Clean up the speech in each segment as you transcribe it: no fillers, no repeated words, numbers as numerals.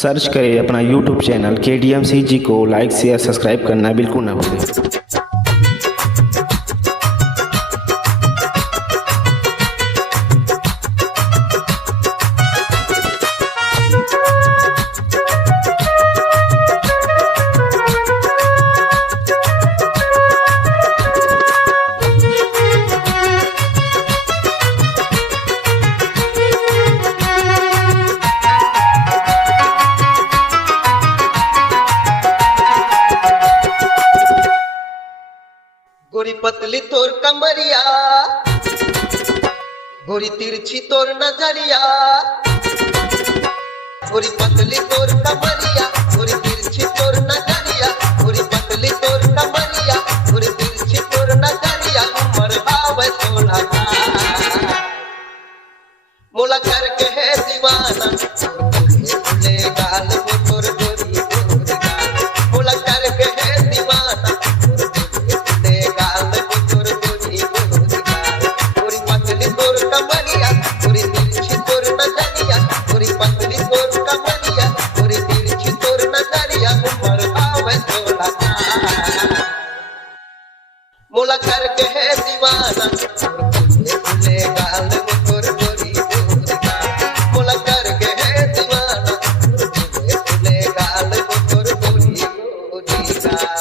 Search करें अपना YouTube channel KDMCG को लाइक शेयर सब्सक्राइब करना बिल्कुल ना भूलें। गोरी पतली तोर कमरिया, गोरी तिरछी तोर नजरिया, गोरी पतली तोर कमरिया, गोरी तिरछी तोर नजरिया, गोरी पतली तोर कमरिया, गोरी तिरछी तोर नजरिया, उमर आवे 16 का मोला करके है दीवाना, फूले गाल वो तोर गोरी गोरी गाल, मोला करके है दीवाना, मोला करके है दीवाना, फूले गाल वो तोर गोरी गोरी गाल, मोला करके है दीवाना, फूले गाल वो तोर गोरी गोरी गाल।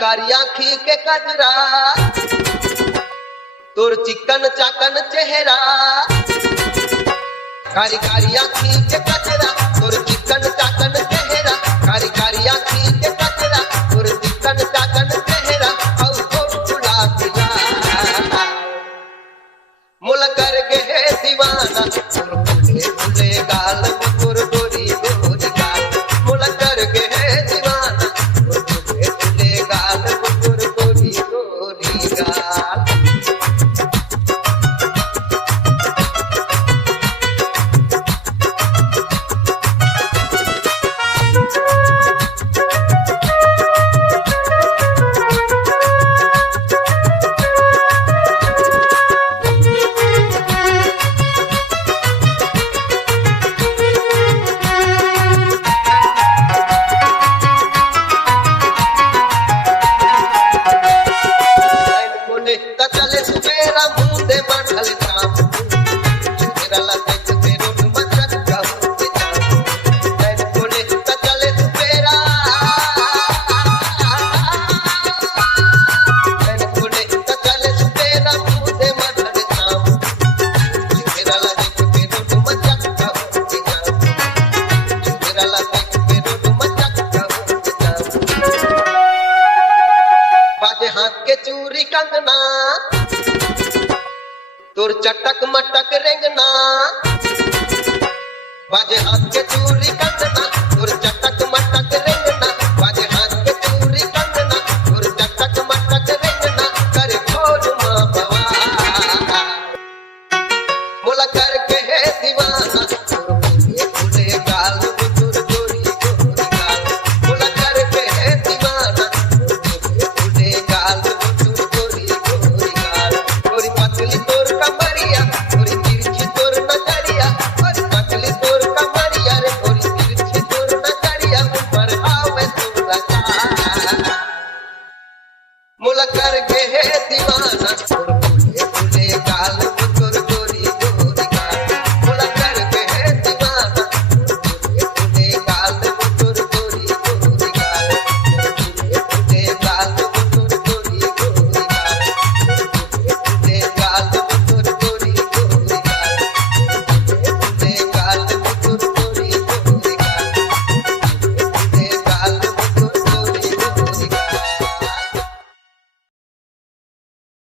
कारी आँखी के कजरा, तोर चिकन चाकन चेहरा, कारी कारी आँखी के कजरा,